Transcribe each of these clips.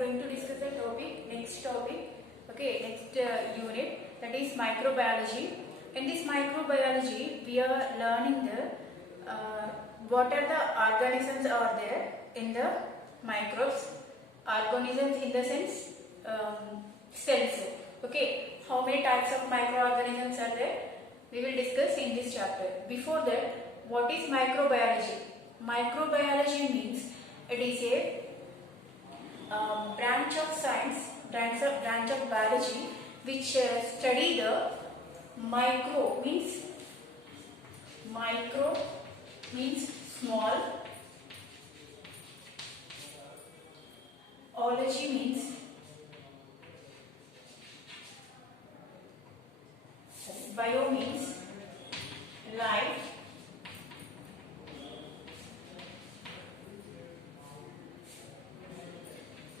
going to discuss the next topic, okay, next unit, that is microbiology. In this microbiology, we are learning the what are the organisms are there in the microbes. Organisms in the sense cells. Okay, how many types of microorganisms are there? We will discuss in this chapter. Before that, what is microbiology? Microbiology means it is a branch of science, branch of biology, which study the micro means small, ology means bio means life,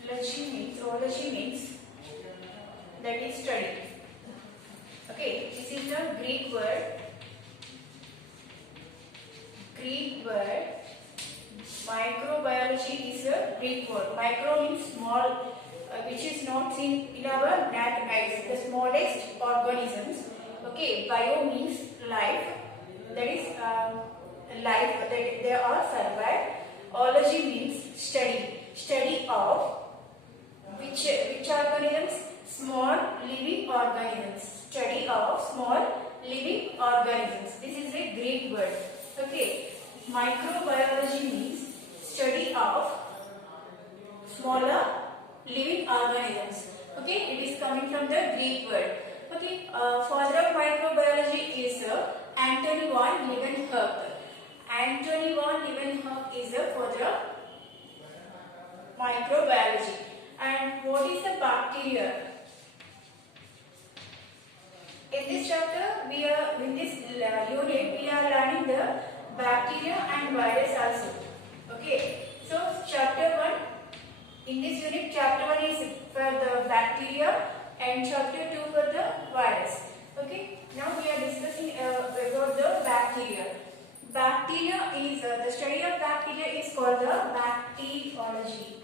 ology means that is study. Okay, this is the Greek word. Microbiology is a Greek word. Micro means small, which is not seen in our naked eyes, the smallest organisms. Okay, bio means life, that is life that they are survived. Ology means study of which organisms? Small living organisms. Study of small living organisms. This is a Greek word. Okay, microbiology means study of smaller living organisms. Okay, it is coming from the Greek word. Okay, father of microbiology is Anthony van Leeuwenhoek. Anthony van Leeuwenhoek is the father of microbiology. And what is the bacteria? In this chapter, in this unit, we are learning the bacteria and virus also. Okay, so chapter 1, in this unit, chapter 1 is for the bacteria and chapter 2 for the virus. Okay, now we are discussing about the bacteria. Bacteria is, the study of bacteria is called the bacteriology.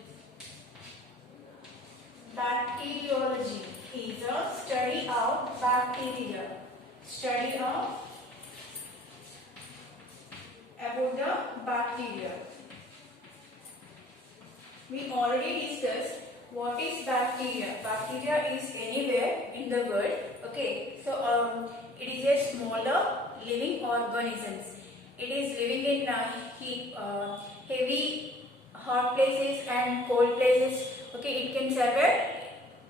Bacteriology is a study of bacteria. Study of about the bacteria. We already discussed what is bacteria. Bacteria is anywhere in the world. Okay, so it is a smaller living organisms. It is living in heavy, hot places and cold places. Okay, it can survive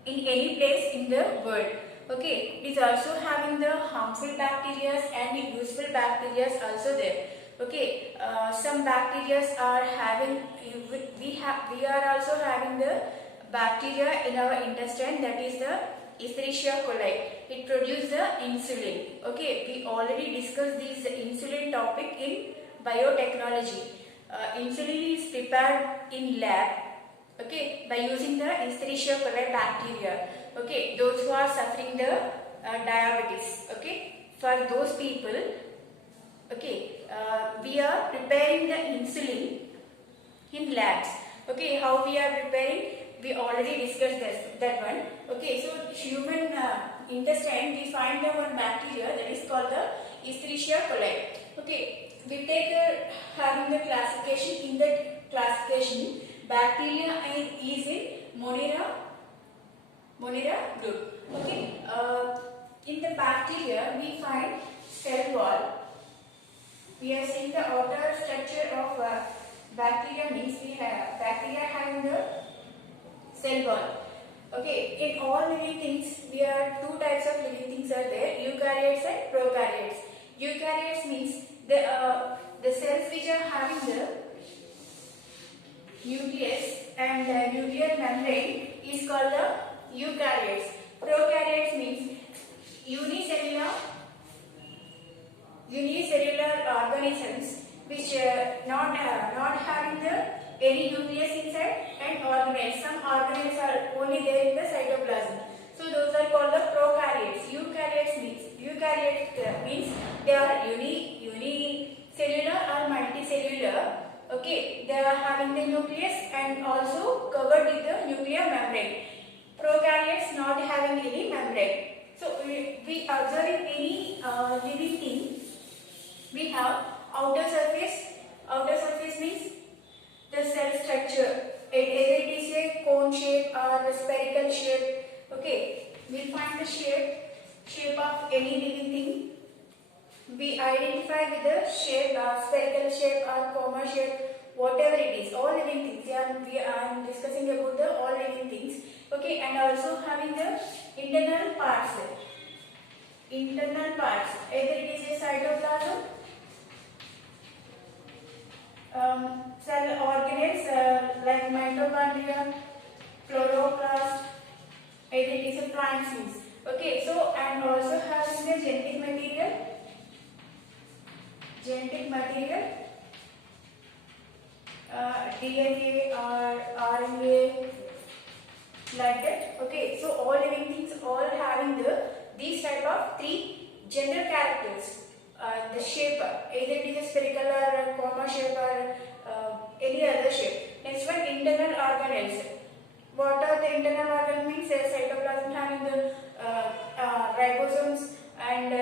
in any place in the world. Okay, it is also having the harmful bacteria and useful bacteria also there. Okay, some bacteria are having, we are also having the bacteria in our intestine, that is the Escherichia coli. It produces the insulin. Okay, we already discussed this insulin topic in biotechnology. Insulin is prepared in lab. Okay, by using the Escherichia coli bacteria. Okay, those who are suffering the diabetes. Okay, for those people, okay, we are preparing the insulin in labs. Okay, how we are preparing? We already discussed that one. Okay, so human intestine, we find the one bacteria that is called the Escherichia coli. Okay, we take having the classification. In that classification, bacteria is in Monera group. Okay, in the bacteria we find cell wall. We are seeing the outer structure of bacteria means we have bacteria having the cell wall. Okay, in all living things, we are two types of living things are there: eukaryotes and prokaryotes. Eukaryotes means the cells which are having the nucleus and nuclear membrane is called the eukaryotes. Prokaryotes means unicellular organisms which not having any nucleus inside and organelles. Some organelles are only there in the cytoplasm. So those are called the prokaryotes. Eukaryotes means they are unicellular or multicellular. Okay, they are having the nucleus and also covered with the nuclear membrane. Prokaryotes not having any membrane. So we observe in any living thing, we have outer surface. Outer surface means the cell structure. Either it is a cone shape or a spherical shape. Okay, we find the shape of any living thing. We identify with the shape, spherical shape or coma shape, whatever it is. All living things. We are discussing about the all living things. Okay, and also having the internal parts. Internal parts. Either it is a cytoplasm, cell organelles like mitochondria, chloroplast. Either it is a plant cells. Okay, so and also having the genetic material. DNA or RNA, like that. Okay, so all living things all having these type of three general characters. The shape, either it is a spherical or a coma shape or any other shape. Next one, internal organelles. What are the internal organelles? Means cytoplasm having the ribosomes and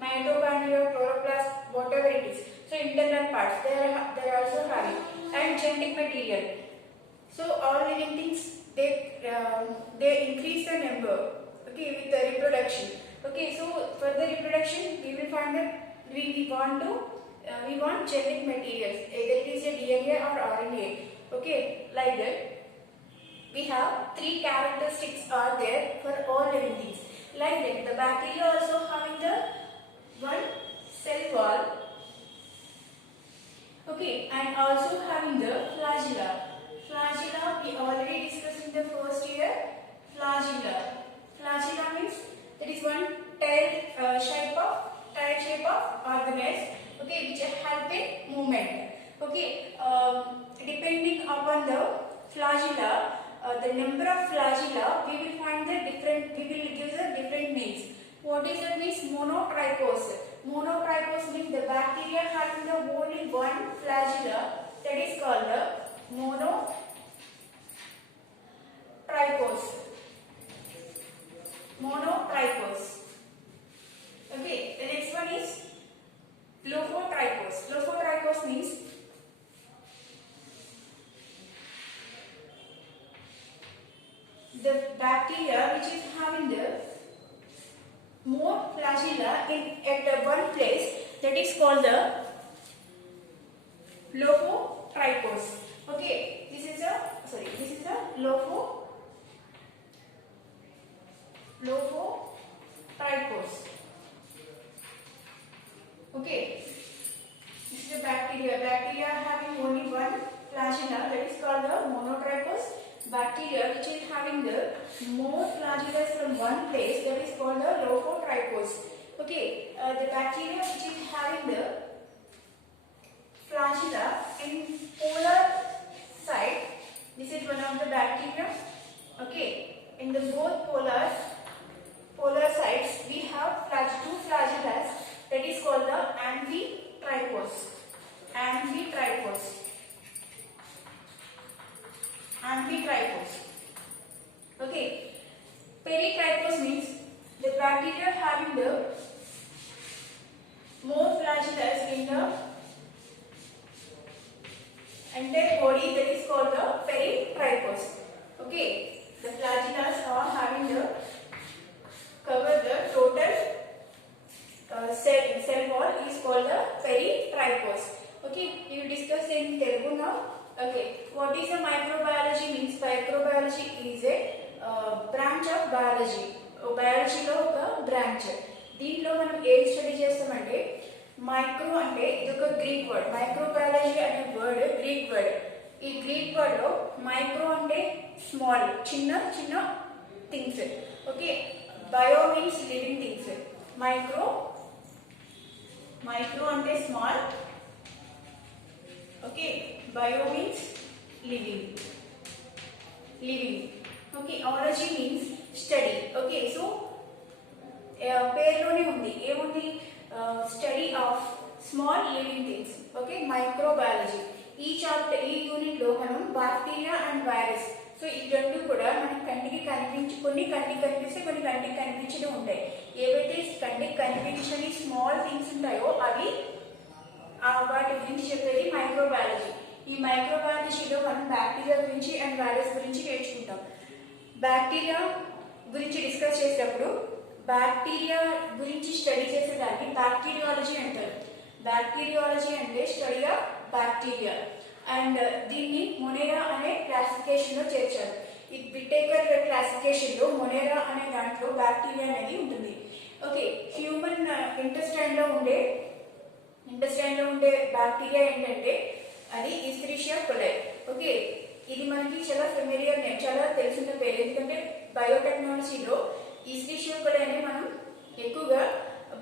mitochondria, chloroplast, whatever it is. So internal parts they are also having, and genetic material. So all living things they increase the number. Okay, with the reproduction. Okay, so for the reproduction we will find that we want genetic materials. Either it is a DNA or RNA. Okay, like that. We have three characteristics are there for all living things. Like that, the bacteria also having the one cell wall. Okay, and also having the flagella. Flagella we already discussed in the first year. Flagella. Flagella means that is one tail shape of organelles. Okay, which help in movement. Okay, depending upon the flagella. The number of flagella, we will find the different. We will give the different names. What is that means? Monotrichous. Monotrichous means the bacteria having the only one flagella. That is called the monotrichous. Monotrichous. Okay. The next one is Lophotrichous. Lophotrichous means the bacteria which is having the more flagella at one place, that is called the Lophotrichous. Okay, this is a Lophotrichous. Okay, this is a bacteria. Bacteria having only one flagella, that is called the monotrichous. Bacteria which is having the more flagella from one place, that is called the Lophotrichous. Okay, the bacteria which is having the flagella in polar side, this is one of the bacteria. Okay, in the both polar sides we have two flagellas, that is called the Amphitrichous. Okay, Peritrichous means the bacteria having the more flagella in the entire body, that is called the Peritrichous. Okay, the flagella are having the cover the total cell wall is called the Peritrichous. Okay, we will discuss in Telugu now. Okay, what is a microbiology? Means microbiology is a branch of biology. బయాలజీలో ఒక బ్రాంచ్. దీంట్లో మనం ఏం స్టడీ చేస్తామంటే మైక్రో అంటే ఇది ఒక Greek word. Microbiology అనే వర్డ్ గ్రీక్ వర్డ్. ఈ గ్రీక్ వర్డ్ లో మైక్రో అంటే స్మాల్, చిన్న చిన్న things. Okay, bio means living things. Micro అంటే small. Okay, bio means living. Okay, ology means study. Okay, so పేరులోనే ఉంది ఏముంది, study of small living things. Okay, microbiology. ఈ యూనిట్ లో మనం బ్యాక్టీరియా అండ్ వైరస్, సో ఈ రెండు కూడా మనకి కంటికి కనిపిస్తే కొన్ని కంటికి కనిపించడం ఉంటాయి. ఏవైతే కంటికి కనిపించని స్మాల్ థింగ్స్ ఉంటాయో అవి వాటి గురించి చెప్పేది మైక్రోబయాలజీ. ఈ మైక్రోబయాలజీలో మనం బ్యాక్టీరియా గురించి అండ్ వైరస్ గురించి నేర్చుకుంటాం. బ్యాక్టీరియా గురించి డిస్కస్ చేసేటప్పుడు బ్యాక్టీరియా గురించి స్టడీ చేసేదాన్ని బ్యాక్టీరియాలజీ అంటారు. బ్యాక్టీరియాలజీ అంటే స్టడీ ఆఫ్ బ్యాక్టీరియా, అండ్ దీన్ని మొనేరా అనే క్లాసిఫికేషన్ లో చేర్చారు. ఈ విటేకర్ క్లాసిఫికేషన్ లో మొనేరా అనే దాంట్లో బ్యాక్టీరియా అనేది ఉంటుంది. ఓకే, హ్యూమన్ ఇంటెస్టైన్ లో ఉండే బ్యాక్టీరియా ఏంటంటే అది ఈస్చెరిషియా కొలై. ఓకే, ఇది మనకి చాలా ఫెమిలియర్ నేమ్, చాలా తెలిసిన పేరు. ఎందుకంటే బయోటెక్నాలజీలో ఈస్చెరిషియా కొలై అని మనం ఎక్కువగా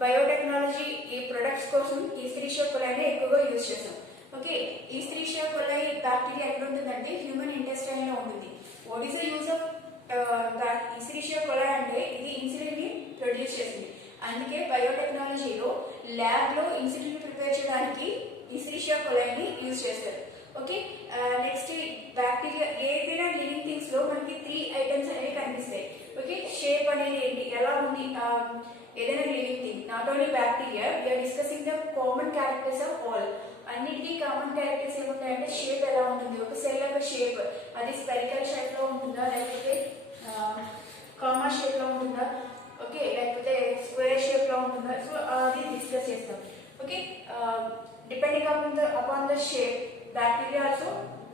బయోటెక్నాలజీ ఈ ప్రొడక్ట్స్ కోసం ఈస్చెరిషియా కొలైని ఎక్కువగా యూజ్ చేస్తాం. ఓకే, ఈస్చెరిషియా కొలై బ్యాక్టీరియా ఎక్కడ ఉంటుందంటే హ్యూమన్ ఇంటెస్టైన్ లో ఉంటుంది. What is the use of Escherichia coli అంటే ఇది ఇన్సులిన్ ని ప్రొడ్యూస్ చేస్తుంది. అందుకే బయోటెక్నాలజీలో ల్యాబ్ లో ఇన్సులిన్ ప్రిపేర్ చేయడానికి ఈస్చెరిషియా కొలైని యూజ్ చేస్తారు. ఓకే, నెక్స్ట్ బ్యాక్టీరియా ఏదైనా లివింగ్ థింగ్స్ లో మనకి 3 ఐటమ్స్ అనేవి కనిపిస్తాయి. ఓకే, షేప్ అనేది ఏంటి, ఎలా ఉంది ఏదైనా living thing, not only bacteria, we're discussing the common characters of all. అన్నిటికీ కామన్ క్యారెక్టర్స్ ఏముంటాయంటే షేప్ ఎలా ఉంటుంది, ఒక సెల్ యొక్క షేప్ అది స్పెరికల్ షేప్ లో ఉంటుందా, లేకపోతే కామా షేప్ లో ఉంటుందా, ఓకే, లేకపోతే స్క్వేర్ షేప్ లో ఉంటుందా, సో అది డిస్కస్ చేస్తాం. Okay, depending upon the shape bacteria also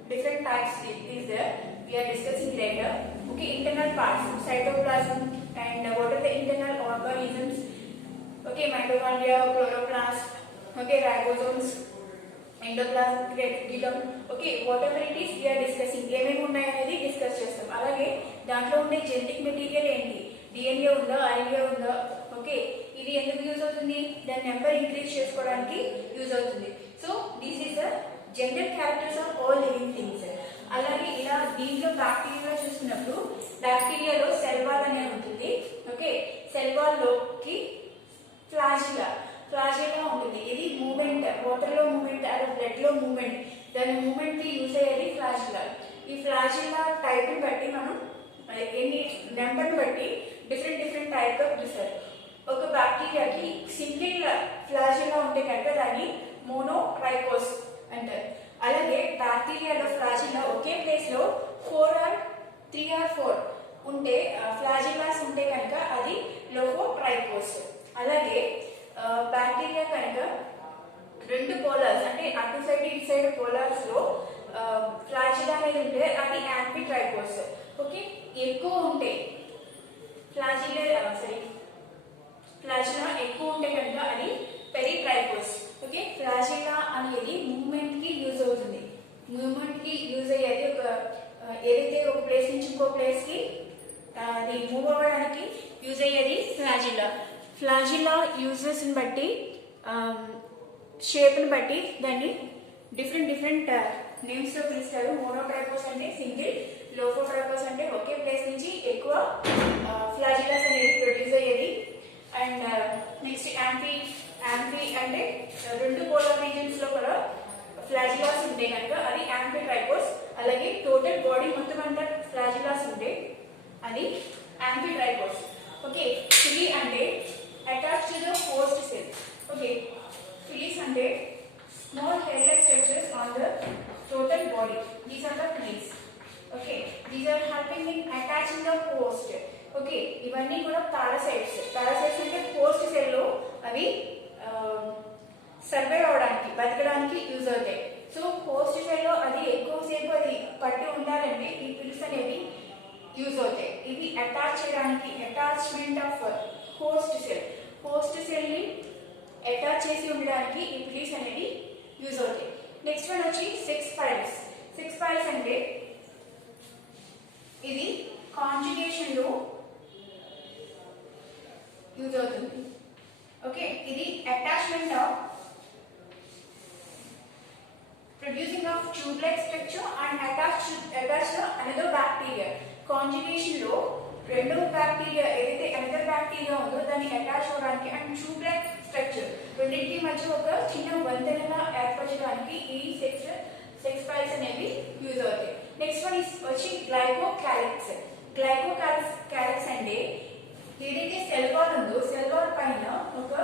different types is there, we are discussing later. Okay, internal parts, cytoplasm, and what are the internal organisms. Okay, mitochondria, chloroplast, okay, ribosomes, endoplasm, reticulum. Okay, whatever it is we are discussing, ఏమేమి ఉన్నాయి అనేది డిస్కస్ చేస్తాం. అలాగే దాంట్లో ఉండే genetic material ఏంటి, డిఎన్ఏ ఉందా, ఆర్ఎన్ఏ ఉందా, ఓకే, ఇది ఎందుకు యూజ్ అవుతుంది, దాని నెంబర్ ఇంక్రీజ్ చేసుకోవడానికి యూజ్ అవుతుంది. So this is the general characters of all living things. అలాగే ఇలా దీంట్లో బ్యాక్టీరియా చూసుకున్నప్పుడు బ్యాక్టీరియాలో సెల్ వాల్ అనేది ఉంటుంది. ఓకే, సెల్ వాల్ లోకి ఫ్లాజిలా ఉంటుంది. ఇది మూమెంట్, వాటర్ లో మూమెంట్ అలా బ్లడ్ లో మూమెంట్, దాని మూమెంట్ కి యూజ్ అయ్యేది ఫ్లాజిలా. ఈ ఫ్లాజిలా టైప్ ని బట్టి మనం ఎన్ని నెంబర్ ని బట్టి డిఫరెంట్ టైప్ గా పిలుస్తారు. ఒక బ్యాక్టీరియాకి సింగిల్ ఫ్లాజిలా ఉంటే కనుక దాన్ని మోనోట్రైకోస్ అంటారు. అలాగే బ్యాక్టీరియాలో ఫ్లాజిలా ఒకే ప్లేస్ లో 3 or 4 ఉంటే ఫ్లాజిలాస్ ఉంటే కనుక అది లోఫోట్రైకోస్. అలాగే బ్యాక్టీరియా కనుక 2 పోలార్స్ అంటే అటు సైడ్ ఇటు సైడ్ పోలార్స్ లో ఫ్లాజిలా అనేది ఉంటే అది యాంఫిట్రైకోస్. ఓకే, ఎక్కువ ఉంటే ఫ్లాజిలా ఎక్కువ ఉంటే కనుక అది పెరిట్రైకోస్. ఓకే, ఫ్లాజిలా అనేది మూవ్మెంట్ కి యూజ్ అవుతుంది. మూవ్మెంట్ కి యూజ్ అయ్యేది ఏదైతే ఒక ప్లేస్ నుంచి ఇంకో ప్లేస్ కి అది మూవ్ అవ్వడానికి యూజ్ అయ్యేది ఫ్లాజిలా యూజెస్ ని బట్టి షేప్ ని బట్టి దాన్ని డిఫరెంట్ నేమ్స్ తో పిలుస్తారు. మోనోట్రైకోస్ అంటే సింగిల్, లోఫోట్రైకోస్ అంటే ఒకే ప్లేస్ నుంచి ఎక్కువ ఫ్లాజిలాస్ అనేది ప్రొడ్యూస్ అయ్యేది. అండ్ నెక్స్ట్ యాంఫీ అంటే 2 పోలార్ రీజన్స్ లో కూడా ఫ్లాజిలాస్ ఉంటే కనుక అది యాంఫిట్రైకోస్. అలాగే టోటల్ బాడీ మొత్తం అంతా ఫ్లాజిలాస్ ఉంటే అది యాంఫిట్రైకోస్. ఓకే, ఫిలీ అంటే attach to the host cell. Okay, pilis అంటే small hair like structures on the total body, these are the fleas. Okay, these are helping in attaching the host. Okay, ఇవన్నీ కూడా పారాసైట్స్ అంటే హోస్ట్ సెల్ లో అవి సర్వైవ్ అవడానికి, బతకడానికి యూజ్ అవుతాయి. సో హోస్ట్ సెల్ లో అది ఎక్కువసేపు అది పట్టి ఉండాలంటే ఈ పిల్స్ అనేవి యూజ్ అవుతాయి. ఇవి అటాచ్ చేయడానికి, అటాచ్మెంట్ ఆఫ్ హోస్ట్ సెల్ ని అటాచ్ చేసి ఉండడానికి ఈ పిల్స్ అనేవి యూజ్ అవుతాయి. నెక్స్ట్ వన్ వచ్చి సెక్స్ పైల్స్ అంటే ఇది కాంజుగేషన్ లో యూజ్ అవుతుంది. ఓకే, ఇది attachment of producing of tube-like structure and attached to another bacteria. Conjugation లో రెండో బ్యాక్టీరియా ఏదైతే అనదర్ బ్యాక్టీరియా ఉందో దాన్ని అటాచ్ అవడానికి అండ్ ట్యూబ్-like structure రెండింటి మధ్య ఒక చిన్న వంతెనగా ఏర్పరచడానికి ఈ సెక్స్ సెక్స్ ఫైల్స్ అనేవి యూజ్ అవుతాయి. నెక్స్ట్ వన్ వచ్చి గ్లైకోకాలిక్స్. గ్లైకోకాలిక్స్ అంటే ఏదైతే సెల్ వాల్ ఉందో సెల్ వాల్ పైన ఒక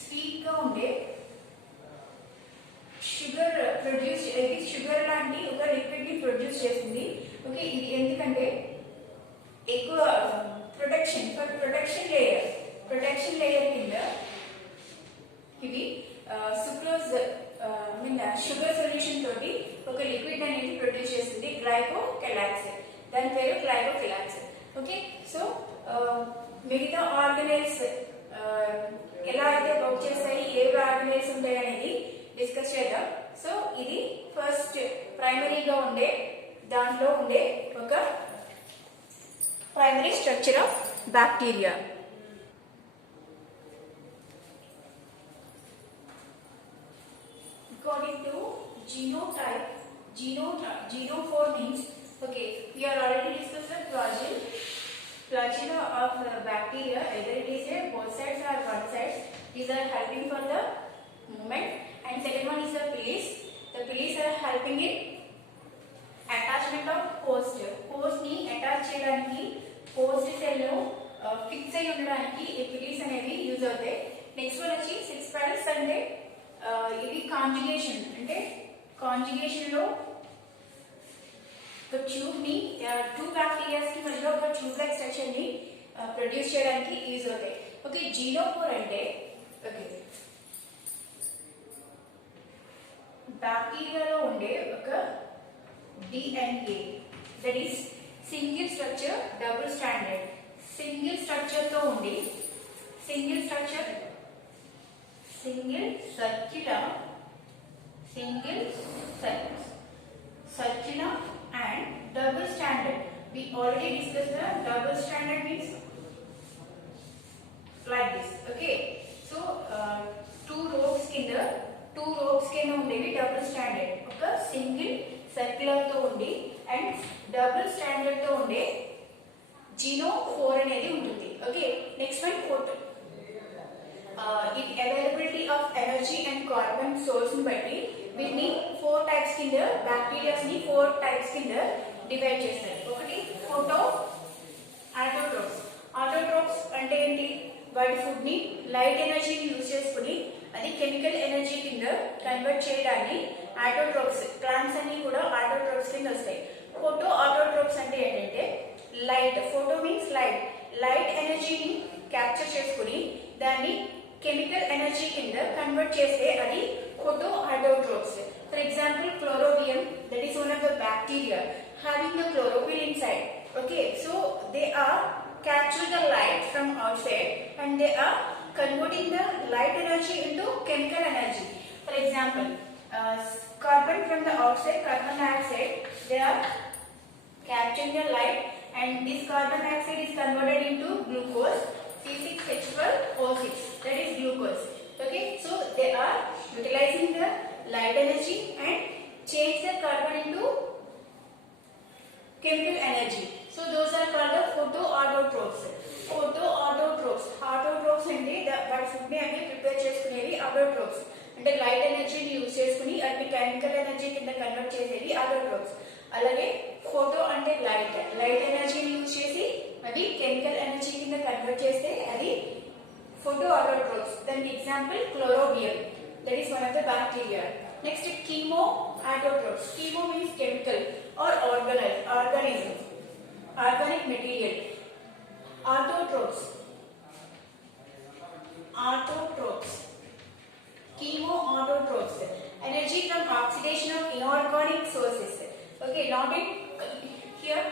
స్వీట్ గా ఉండే షుగర్ ఇది షుగర్ లాంటి ఒక లిక్విడ్ ని ప్రొడ్యూస్ చేస్తుంది. ఓకే, ఇది ఎందుకంటే ఎక్కువ ప్రొటెక్షన్ లేయర్ కింద ఇవి సుక్రోజ్ షుగర్ సొల్యూషన్ తోటి ఒక లిక్విడ్ అనేది ప్రొడ్యూస్ చేస్తుంది, గ్లైకోకెలాక్స్. దాని పేరు గ్లైకోకెలాక్స్. ఓకే, సో మిగతా ఆర్గనైల్స్ ఎలా అయితే వర్క్ చేస్తాయి, ఏ ఆర్గనైల్స్ ఉంటాయి అనేది డిస్కస్ చేద్దాం. సో ఇది ఫస్ట్ ప్రైమరీగా ఉండే దాంట్లో ఉండే ఒక primary structure of bacteria. According to genotype, genophore means, okay, we are already discussed the flagella of bacteria, either it is a both sides or one side. These are helping for the movement. And second one is the pilies. The pilies are helping in attachment of host. Host ni attach cheyadaniki host cell lo fix ayi undadaniki ee pilies అనేవి యూజ్ అవుతాయి. Next one వచ్చి six petals అంటే ఇది కాంజుగేషన్ అంటే కాంజుగేషన్ లో ఒక ట్యూబ్ ని two bacterias కి మధ్యలో ఒక ట్యూబ్ లైక్ స్ట్రక్చర్ ని ప్రొడ్యూస్ చేయడానికి యూజ్ అవుతాయి. ఓకే, జీనోఫోర్ అంటే ఓకే బ్యాక్టీరియాలో ఉండే ఒక DNA, that is single structure double standard. Single structure తో ఉండి single circular and double standard. We already discussed the double standard means like this. Okay, so two ropes కింద ఉండేవి డబుల్ స్టాండర్డ్. ఒక single circular తో ఉండి and double standard తో ఉండే genophore అనేది ఉంటుంది. Okay, next one photo. ఇది availability of energy and carbon source ని బట్టి వీటిని 4 టైప్స్ కింద బ్యాక్టీరియాస్ ని 4 టైప్స్ కింద డివైడ్ చేస్తారు. ఒకటి ఫోటో ఆటోట్రోప్స్. ఆటోట్రోప్స్ అంటే ఏంటి? వాటి ఫుడ్ ని లైట్ ఎనర్జీని యూజ్ చేసుకుని అది కెమికల్ ఎనర్జీ కింద కన్వర్ట్ చేయడాన్ని ఆటోట్రోప్స్. ప్లాంట్స్ అన్ని కూడా ఆటోట్రోప్స్ కింద వస్తాయి. ఫోటో ఆటోట్రోప్స్ అంటే ఏంటంటే లైట్, ఫోటో మీన్స్ లైట్ ఎనర్జీని క్యాప్చర్ చేసుకుని దాన్ని కెమికల్ ఎనర్జీ కింద కన్వర్ట్ చేస్తే అది photo autotrophs. For example Chlorobium, that is one of the bacteria having the chlorophyll inside. Okay, so they are capturing the light from outside and they are converting the light energy into chemical energy. For example, carbon from the outside, carbon dioxide, they are capturing the light and this carbon dioxide is converted into glucose, C6H12O6, that is glucose. Okay, so they are utilizing the light energy and change the carbon into chemical energy. So those are called the photoautotrophs. Autotrophs అంటే వాటి ఫుడ్ ని అన్ని ప్రిపేర్ చేసుకునేవి ఆటోట్రోప్స్. అంటే లైట్ ఎనర్జీని use చేసుకుని అది chemical energy కింద కన్వర్ట్ చేసేవి ఆటోట్రోప్స్. అలాగే ఫోటో అంటే లైట్ ఎనర్జీని యూజ్ చేసి అది కెమికల్ ఎనర్జీ కింద కన్వర్ట్ చేస్తే అది ఫోటో ఆటోట్రోప్స్. దానికి ఎగ్జాంపుల్ క్లోరోబియం, that is one of the bacteria. Next, chemoautotrophs. Chemo means chemical or organism, organic material. Autotrophs, chemoautotrophs, energy from oxidation of inorganic sources. Okay, not in here.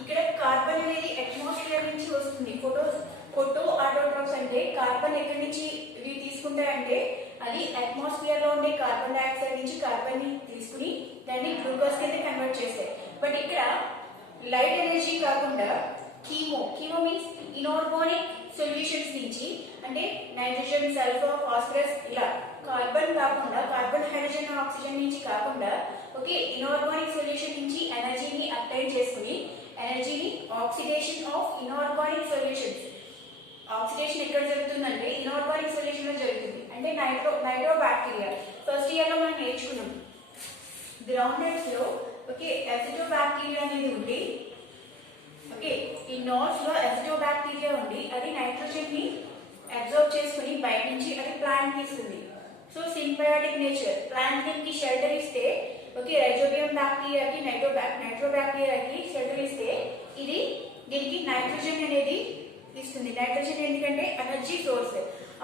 ఇక్కడ కార్బన్ అనేది అట్మాస్ఫియర్ నుంచి వస్తుంది. Photo autotrophs అంటే కార్బన్ ఎక్కడి నుంచి ఇవి తీసుకుంటాయంటే అది అట్మాస్ఫియర్ లో ఉండే కార్బన్ డైఆక్సైడ్ నుంచి కార్బన్ ని తీసుకుని దాన్ని గ్లూకోజ్ కింద కన్వర్ట్ చేస్తాయి. బట్ ఇక్కడ లైట్ ఎనర్జీ కాకుండా కీమో మీన్స్ ఇనార్గానిక్ సొల్యూషన్స్ నుంచి అంటే నైట్రోజన్, సల్ఫర్, ఫాస్ఫరస్ ఇలా కార్బన్ కాకుండా కార్బన్, హైడ్రోజన్, ఆక్సిజన్ నుంచి కాకుండా ఓకే ఇనార్గానిక్ సొల్యూషన్ నుంచి ఎనర్జీని అప్టైన్ చేసుకుని ఎనర్జీని oxidation of inorganic solutions. Oxidation ఎక్కడ జరుగుతుందంటే ఇనార్గానిక్ సొల్యూషన్ లో జరుగుతుంది. అంటే నైట్రో బ్యాక్టీరియా ఫస్ట్ ఇయర్ లో మనం నేర్చుకున్నాం. గ్రౌండెడ్స్ లో ఓకే అసిటోబాక్టీరియా అనేది ఉండి ఓకే ఈ నోట్స్ లో అసిటోబాక్టీరియా ఉండి అది నైట్రోజన్ ని అబ్జర్వ్ చేసుకుని బయట నుంచి అది ప్లాంట్ కి ఇస్తుంది. సో సింబయోటిక్ నేచర్ ప్లాంట్ కి షెల్టర్ ఇస్తే ఓకే రైజోబియం బ్యాక్టీరియాకి నైట్రోబాక్టీరియాకి షెల్టర్ ఇస్తే ఇది దీనికి నైట్రోజన్ అనేది ఇస్తుంది. నైట్రోజన్ ఎందుకంటే ఎనర్జీ సోర్స్,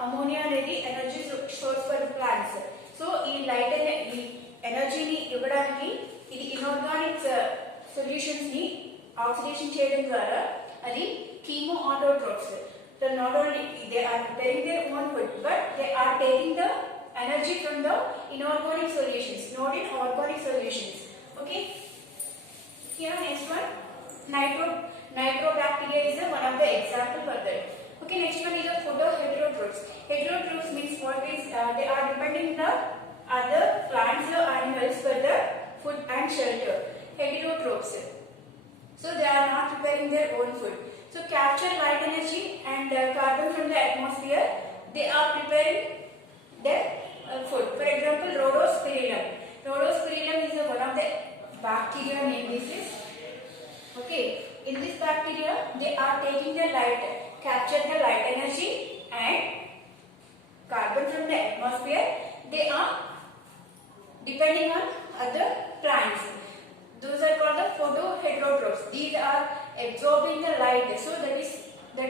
అమోనియా అనేది energy source for plants. So ఈ లైట్ ఈ ఎనర్జీని ఇవ్వడానికి ఇది ఇనార్గానిక్ సొల్యూషన్స్ ని ఆక్సిడేషన్ చేయడం ద్వారా అది chemo autotrophs. Not only they are preparing their own food, but they are taking the energy from the inorganic solutions, not in organic solutions. Okay. Here next one, nitrobacteria is one of the example for that. Okay, next one is the photoheterotrophs. Heterotrophs means what is they are depending the other plants or animals for the food and shelter. Heterotrophs. So they are not preparing their own food. So capture light energy and carbon from the atmosphere. They are preparing their food. For example, Rhodospirillum. Rhodospirillum is one of the bacteria name this is. Okay. In this bacteria, they are taking the light, capture the light energy and carbon from the atmosphere. They are depending on other plants. Those are called the photoheterotrophs. These are absorbing the light. So that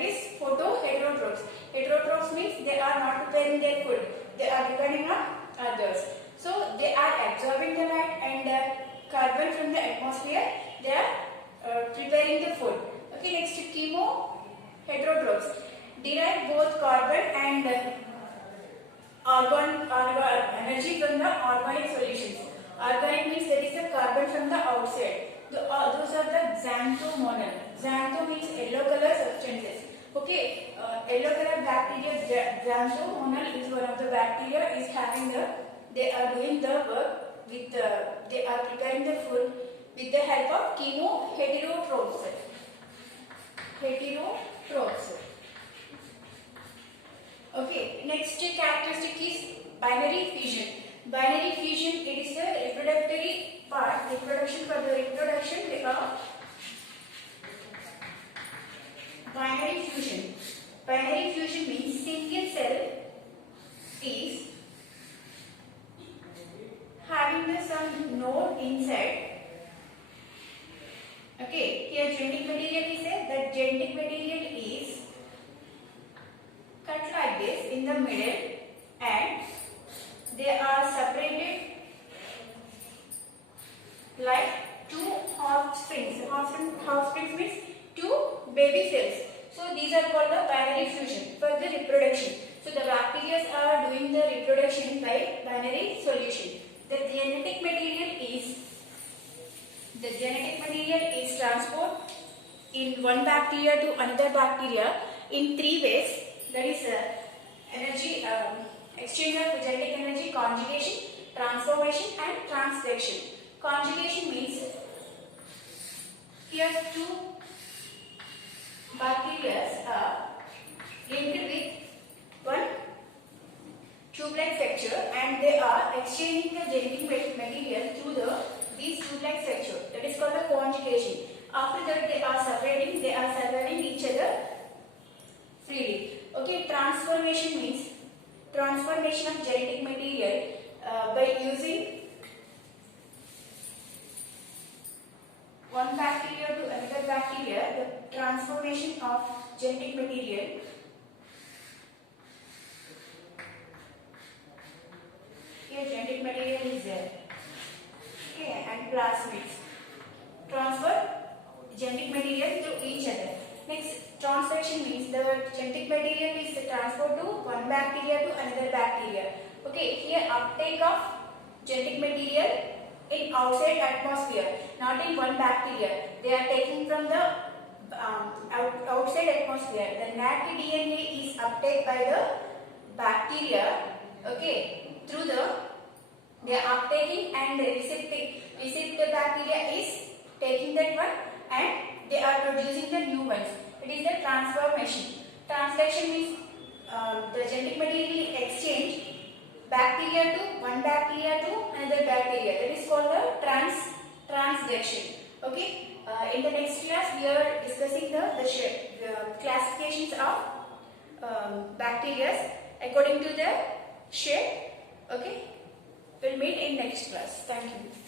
is photoheterotrophs. Heterotrophs means they are not preparing their food. They are depending on others. So they are absorbing the light and carbon from the atmosphere. They are preparing the food. Okay, next chemoheterotrophs derive both carbon and energy from the organic solutions. Organic means there is a carbon from the outside. Those are the xanthomonal. Xantho means yellow color substances. Okay, yellow color bacteria, xanthomonal is one of the bacteria is having the, they are doing the work with, they are preparing the food with the help of chemoheterotrophs. Heterotrophs. Okay, next characteristic is binary fission. Binary fission, it is the reproductory part, reproduction for the reproduction of binary fusion. Binary fusion means single cell is having the some node inside. Okay, here genetic material is said that genetic material is cut like this in the middle and they are separated like two offsprings. Offsprings means two baby cells. So these are called the binary fusion for the reproduction. So the bacteria are doing the reproduction by binary solution. The genetic material is transport in one bacteria to another bacteria in three ways. That is energy. Exchange of genetic energy, conjugation, transformation and transcription. Conjugation means here two bacteria are linked with one tube-like structure and they are exchanging the genetic material through these tube-like structure. That is called the conjugation. After that they are separating each other freely. Okay, transformation means transformation of genetic material by using one bacteria to another bacteria. The transformation of genetic material here genetic material is there. Okay, and plasmids transfer genetic material to each other. Next, transfection means the genetic material is transferred to one bacteria to another bacteria. Okay, here uptake of genetic material in outside atmosphere, not in one bacteria. They are taking from the outside atmosphere. The NAT DNA is uptake by the bacteria. Okay, through they are uptaking and the receptor bacteria is taking that one and they are producing the new ones. It is the transformation. Transfection means the genetic material exchange bacteria to one bacteria to another bacteria. That is called the transduction. Okay. In the next class, we are discussing the classifications of bacteria according to the shape. Okay. We'll meet in next class. Thank you.